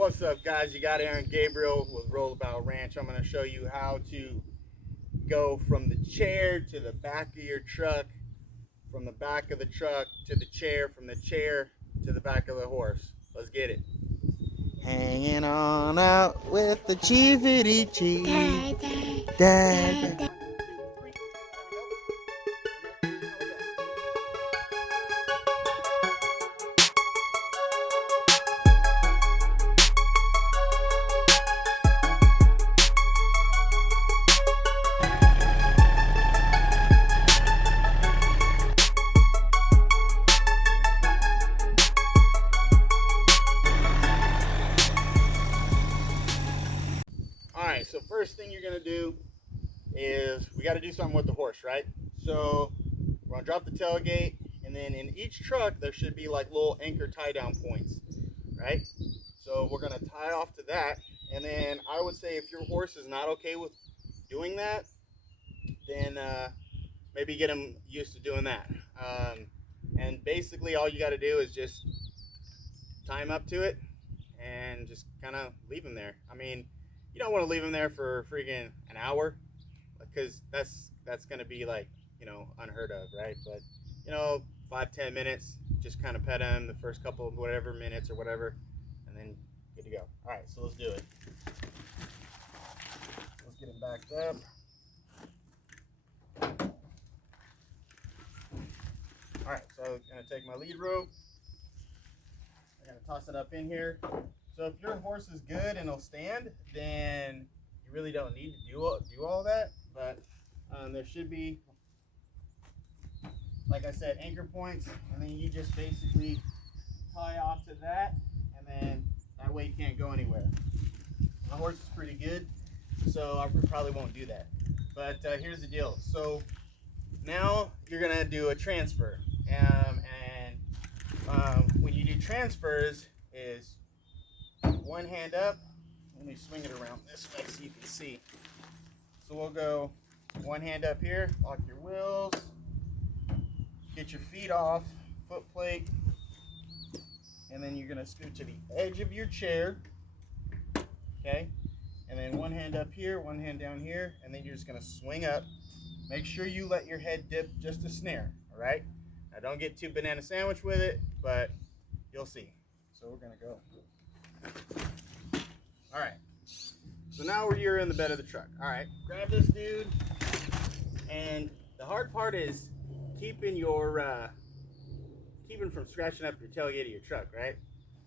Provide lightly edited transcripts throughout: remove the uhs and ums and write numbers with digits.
What's up, guys? You got Aaron Gabriel with Rollabout Ranch. I'm going to show you how to go from the chair to the back of your truck, from the back of the truck to the chair, from the chair to the back of the horse. Let's get it. Hanging on out with the chiefity chief. Dad. Alright, so first thing you're going to do is we got to do something with the horse, right? So we're going to drop the tailgate, and then in each truck there should be like little anchor tie down points, right? So we're going to tie off to that, and then I would say if your horse is not okay with doing that, then maybe get him used to doing that. And basically all you got to do is just tie him up to it and just kind of leave him there. I mean, you don't want to leave him there for freaking an hour, because that's going to be like, unheard of, right? But 5-10 minutes, just kind of pet him the first couple of whatever minutes or whatever, and then good to go. All right, so let's do it. Let's get him backed up. All right, so I'm going to take my lead rope. I'm going to toss it up in here. So if your horse is good and will stand, then you really don't need to do all that. But there should be, like I said, anchor points, and then you just basically tie off to that, and then that way you can't go anywhere. My horse is pretty good, so I probably won't do that. But here's the deal. So now you're gonna do a transfer, and when you do transfers, is one hand up. Let me swing it around this way so you can see. So we'll go one hand up here, lock your wheels, get your feet off, foot plate, and then you're gonna scoot to the edge of your chair, okay? And then one hand up here, one hand down here, and then you're just gonna swing up. Make sure you let your head dip just a snare, all right? Now don't get too banana sandwich with it, but you'll see. So we're gonna go. All right, so now you're in the bed of the truck. All right, grab this dude, and the hard part is keeping from scratching up your tailgate of your truck, right?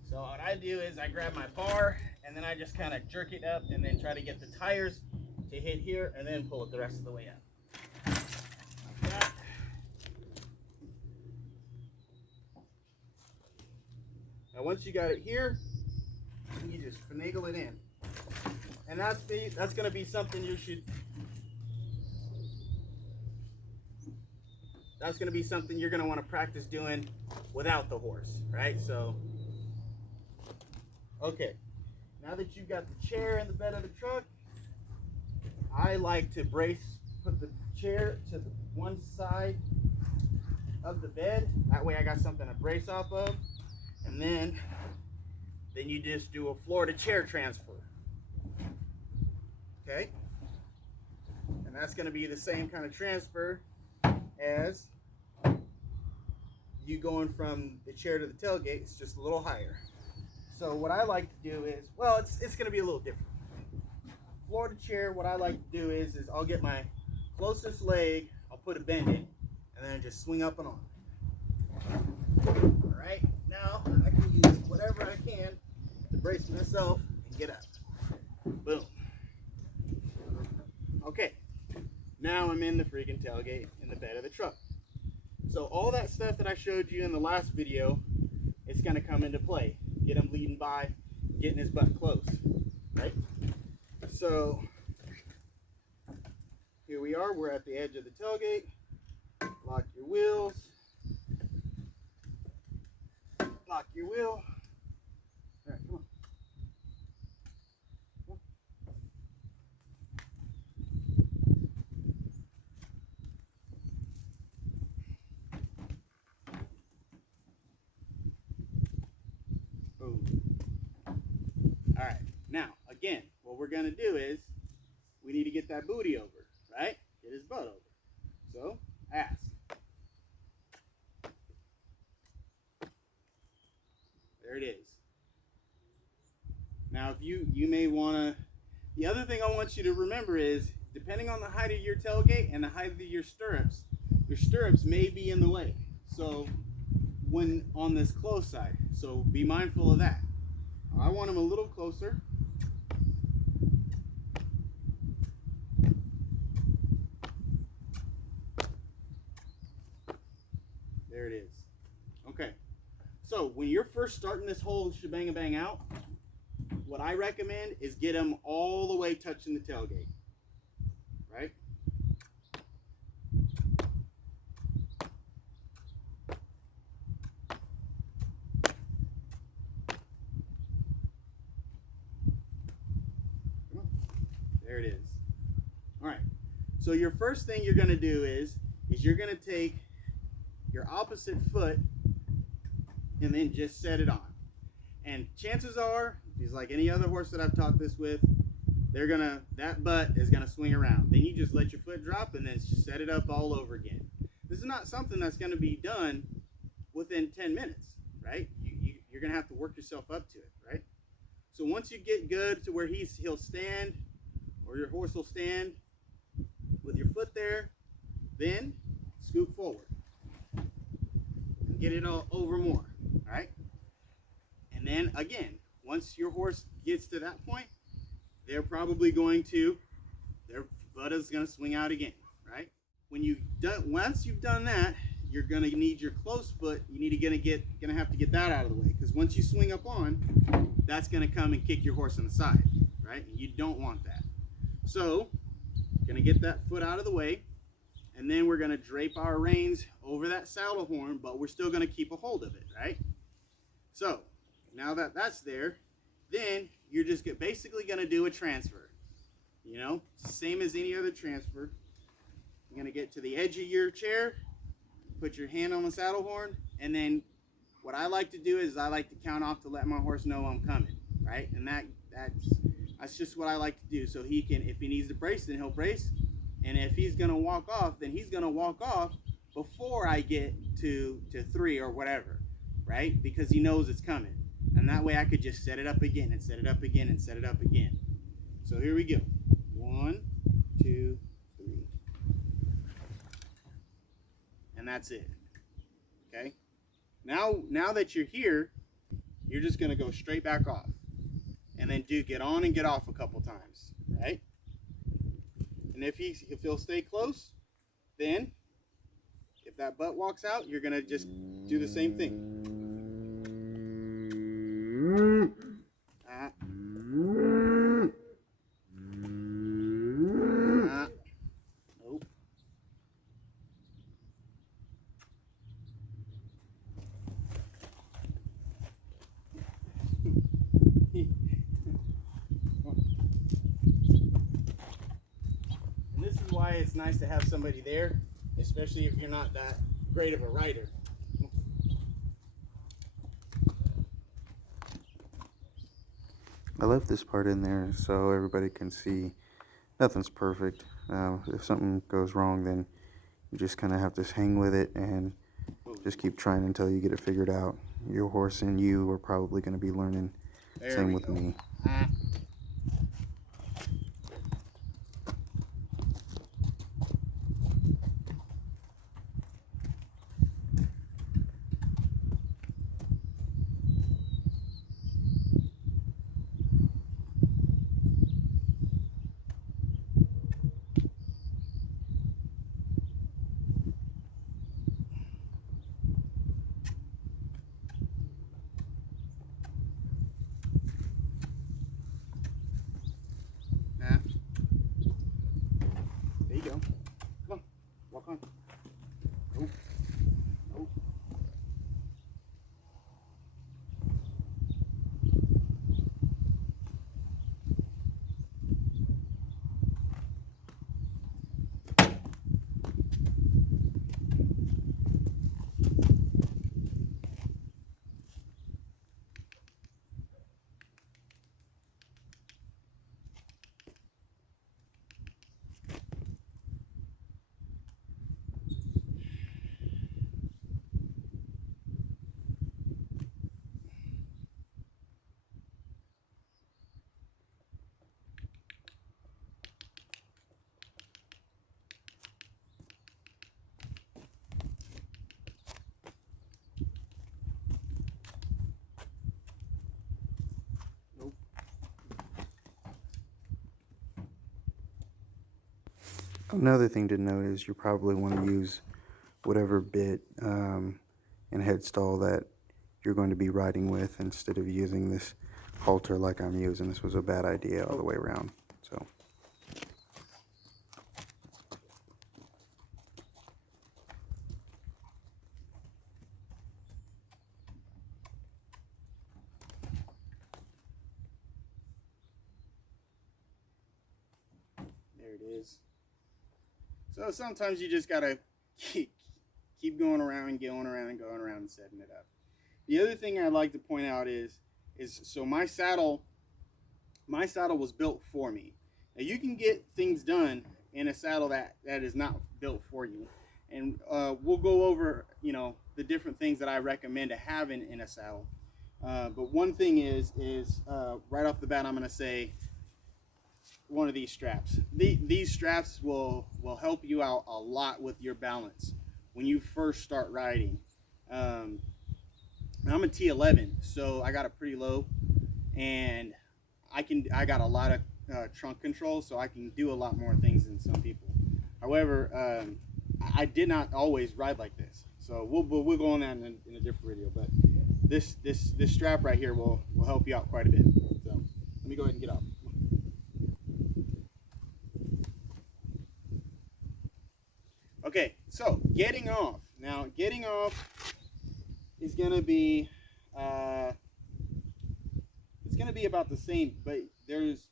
So what I do is I grab my bar, and then I just kind of jerk it up, and then try to get the tires to hit here, and then pull it the rest of the way up. Like that. Now once you got it here, you just finagle it in, and that's going to be something you should. That's going to be something you're going to want to practice doing without the horse, right? So, okay, now that you've got the chair in the bed of the truck, I like to put the chair to the one side of the bed. That way I got something to brace off of, and then you just do a floor to chair transfer, okay? And that's going to be the same kind of transfer as you going from the chair to the tailgate. It's just a little higher. So what I like to do is, well, it's going to be a little different. Floor to chair, what I like to do is I'll get my closest leg, I'll put a bend in, and then just swing up and on. All right, now I can use whatever I can to brace myself and get up. Boom. Okay, now I'm in the freaking tailgate in the bed of the truck. So all that stuff that I showed you in the last video, it's going to come into play. Get him leading by, getting his butt close, right? So here we are. We're at the edge of the tailgate. Lock your wheels. Lock your wheel. All right, come on. Boom. again, what we're going to do is we need to get that booty over, right? Get his butt over. So, ask. There it is. Now, if you may want to, the other thing I want you to remember is, depending on the height of your tailgate and the height of your stirrups may be in the way. So, when on this close side, so be mindful of that. I want him a little closer. There it is. Okay. So when you're first starting this whole shebang-a-bang out, what I recommend is get him all the way touching the tailgate. Right? There it is. All right. So your first thing you're going to do is you're going to take your opposite foot and then just set it on. And chances are, if he's like any other horse that I've taught this with, that butt is gonna swing around. Then you just let your foot drop and then set it up all over again. This is not something that's gonna be done within 10 minutes, right? You're gonna have to work yourself up to it, right? So once you get good to where he'll stand, or your horse will stand with your foot there, then scoot forward and get it all over more, all right? And then again, once your horse gets to that point, they're probably their butt is going to swing out again, right? Once you've done that, you're going to need your close foot. Gonna have to get that out of the way, because once you swing up on, that's going to come and kick your horse in the side, right? And you don't want that. So, going to get that foot out of the way, and then we're going to drape our reins over that saddle horn, but we're still going to keep a hold of it, right? So, now that that's there, then you're just basically going to do a transfer. You know, same as any other transfer. You're going to get to the edge of your chair, put your hand on the saddle horn, and then what I like to do is I like to count off to let my horse know I'm coming, right? And that's just what I like to do. So he can, if he needs to brace, then he'll brace. And if he's going to walk off, then he's going to walk off before I get to 3 or whatever, right? Because he knows it's coming. And that way I could just set it up again and set it up again and set it up again. So here we go. 1, 2, 3. And that's it. Okay? Now that you're here, you're just going to go straight back off. And then get on and get off a couple times, right? And if he'll stay close, then if that butt walks out, you're going to just do the same thing. Nope. And this is why it's nice to have somebody there, especially if you're not that great of a rider. I left this part in there so everybody can see nothing's perfect. If something goes wrong, then you just kind of have to hang with it and just keep trying until you get it figured out. Your horse and you are probably going to be learning. Same with me. Another thing to note is you probably want to use whatever bit and headstall that you're going to be riding with instead of using this halter like I'm using. This was a bad idea all the way around. So. There it is. So sometimes you just gotta keep going around and going around and going around and setting it up. The other thing I'd like to point out is so my saddle was built for me. Now you can get things done in a saddle that is not built for you, and we'll go over, you know, the different things that I recommend to have in a saddle. But one thing is right off the bat, I'm gonna say one of these straps. These straps will help you out a lot with your balance when you first start riding. I'm a T11, so I got it pretty low, and I got a lot of trunk control, so I can do a lot more things than some people. However, I did not always ride like this, so we'll go on that in a different video. But this strap right here will help you out quite a bit. So let me go ahead and get off. Okay, so getting off. Now, getting off is gonna be it's gonna be about the same, but there's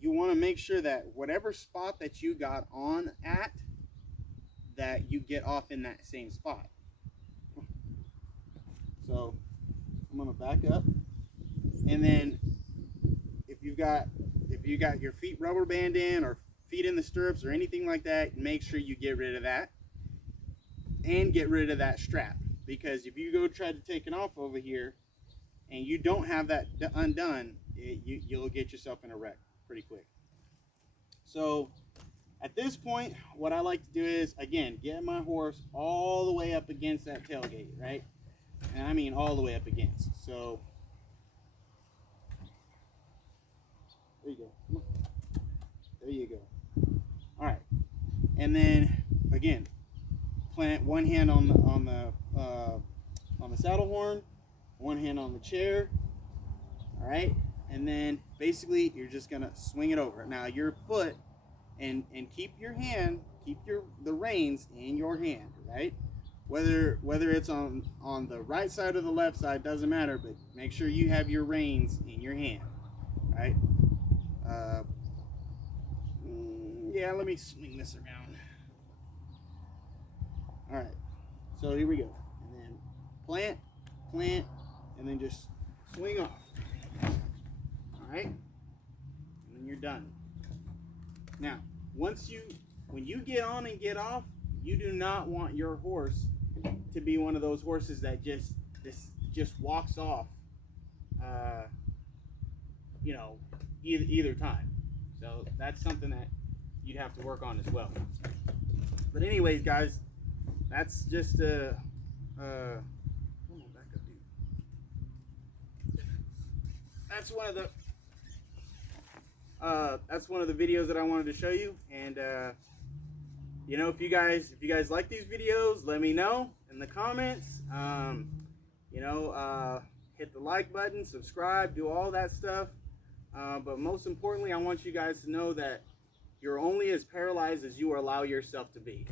you want to make sure that whatever spot that you got on at, that you get off in that same spot. So I'm gonna back up, and then if you got your feet rubber band in or feet in the stirrups or anything like that, make sure you get rid of that and get rid of that strap, because if you go try to take it off over here and you don't have that undone, you'll get yourself in a wreck pretty quick. So at this point, what I like to do is, again, get my horse all the way up against that tailgate, right? And I mean all the way up against. So there you go. Come on. There you go. All right, and then again, plant one hand on the saddle horn, one hand on the chair. All right, and then basically you're just gonna swing it over. Now your foot, and keep the reins in your hand, right? Whether it's on the right side or the left side, doesn't matter, but make sure you have your reins in your hand, right? Yeah, let me swing this around. All right, so here we go. And then plant, and then just swing off. All right, and then you're done. Now, when you get on and get off, you do not want your horse to be one of those horses that just walks off, you know, either time. So that's something that you'd have to work on as well. But anyways, guys, that's just that's one of the videos that I wanted to show you. And you know, if you guys like these videos, let me know in the comments. You know, hit the like button, subscribe, do all that stuff. But most importantly, I want you guys to know that you're only as paralyzed as you allow yourself to be.